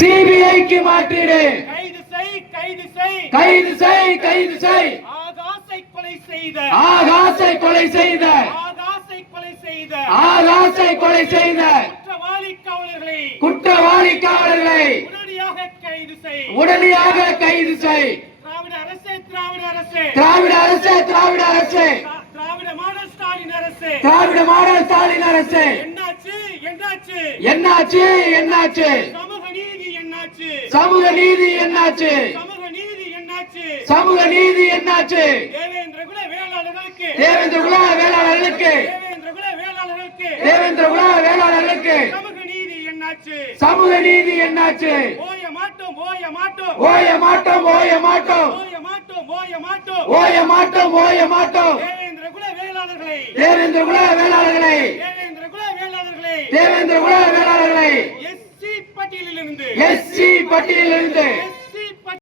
சிபிஐக்கு மாற்றிடு. கைது செய், கைது செய், கைது செய், கைது செய். ஆகாசை கொலை செய்த, ஆகாசை கொலை செய்த, ஆகாசை கொலை செய்த, ஆகாசை கொலை செய்த குற்றவாளி காவலர்களை, குற்றவாளி காவலர்களை உடனடியாக கைது செய், உடனடியாக கைது செய். திராவிட அரசே, திராவிட அரசே, திராவிட அரசு, திராவிட அரசு, திராவிட மாடல் ஸ்டாலின் அரசே, திராவிட மாடல் ஸ்டாலின் அரசு. என்னாச்சு, என்னாச்சு, என்னாச்சு, என்னாச்சு, சமூக நீதி என்னாச்சு, சமூக நீதி என்னாச்சு, சமூக நீதி என்னாச்சு, சமூக நீதி என்னாச்சு. தேவேந்திர குல வேளாளர்களுக்கு, தேவேந்திர குல வேளாளர்களுக்கு, தேவேந்திர குல வேளாளர்களுக்கு, தேவேந்திர குல வேளாளர்களுக்கு சமூக நீதி என்னாச்சு, சமூக நீதி என்னாச்சு. ஓய மாட்டோம், ஓய மாட்டோம், ஓய மாட்டோம், ஓய மாட்டோம், ஓய மாட்டோம், ஓய மாட்டோம், ஓய மாட்டோம், ஓய மாட்டோம். தேவேந்திர குல வேளாளர்களை, தேவேந்திர குல வேளாளர்களை, தேவேந்திர குல வேளாளர்களை, தேவேந்திர குல வேளாளர்களை எஸ்சி பட்டியலிலிருந்து, எஸ்சி பட்டியலிலிருந்து,